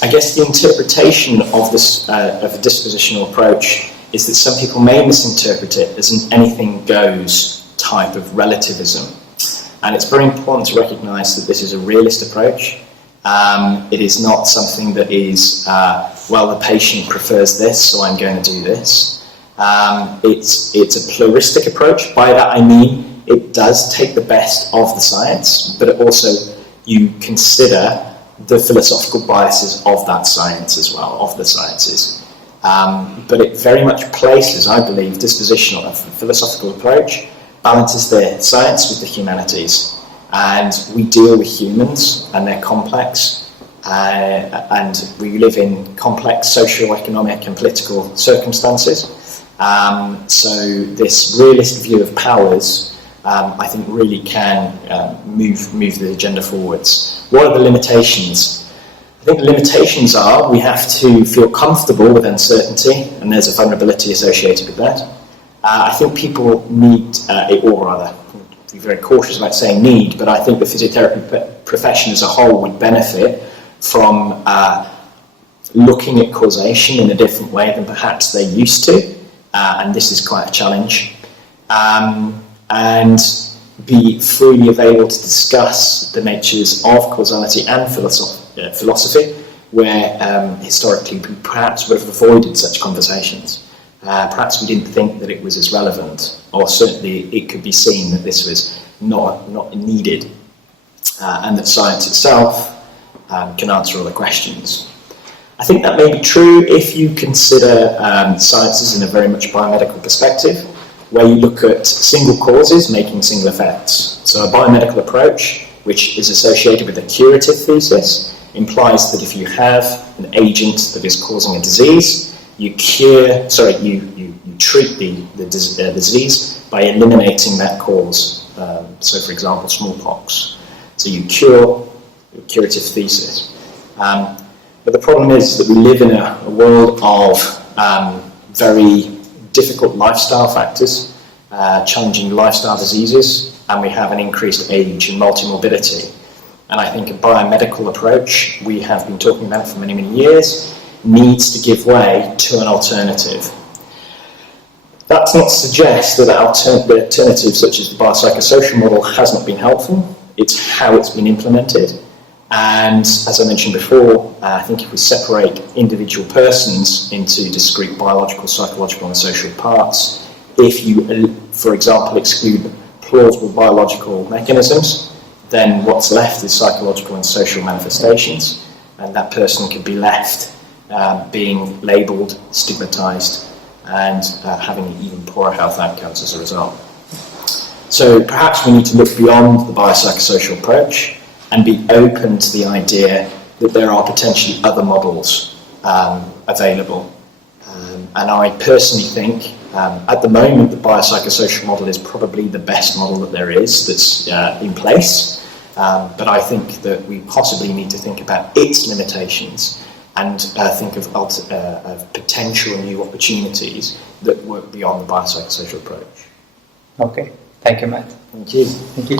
I guess the interpretation of this of a dispositional approach is that some people may misinterpret it as an anything goes type of relativism. And it's very important to recognise that this is a realist approach. It is not something that is, well, the patient prefers this, so I'm going to do this. It's a pluralistic approach. By that I mean it does take the best of the science, but it also, you consider the philosophical biases of that science as well, of the sciences. But it very much places, I believe, dispositional, a philosophical approach, balances the science with the humanities. And we deal with humans, and they're complex, and we live in complex socio-economic and political circumstances. So this realist view of powers, I think, really can move the agenda forwards. What are the limitations? I think the limitations are we have to feel comfortable with uncertainty, and there's a vulnerability associated with that. I think people need, or rather, be very cautious about saying need, but I think the physiotherapy profession as a whole would benefit from looking at causation in a different way than perhaps they used to, and this is quite a challenge, and be freely available to discuss the natures of causality and philosophy, where historically we perhaps would have avoided such conversations. Perhaps we didn't think that it was as relevant, or certainly it could be seen that this was not needed, and that science itself can answer all the questions. I think that may be true if you consider sciences in a very much biomedical perspective, where you look at single causes making single effects. So a biomedical approach, which is associated with a curative thesis, implies that if you have an agent that is causing a disease, you treat the disease by eliminating that cause. So, for example, smallpox. So you cure, a curative thesis. But the problem is that we live in a world of very difficult lifestyle factors, challenging lifestyle diseases, and we have an increased age and multimorbidity. And I think a biomedical approach, we have been talking about it for many, many years, needs to give way to an alternative. That's not to suggest that the alternative, such as the biopsychosocial model, has not been helpful. It's how it's been implemented. And as I mentioned before, I think if we separate individual persons into discrete biological, psychological and social parts, if you, for example, exclude plausible biological mechanisms, then what's left is psychological and social manifestations, and that person could be left being labelled, stigmatised, and having even poorer health outcomes as a result. So perhaps we need to look beyond the biopsychosocial approach and be open to the idea that there are potentially other models available. And I personally think, at the moment, the biopsychosocial model is probably the best model that there is that's in place. But I think that we possibly need to think about its limitations and think of potential new opportunities that work beyond the biopsychosocial approach. Okay, thank you, Matt. Thank you. Thank you.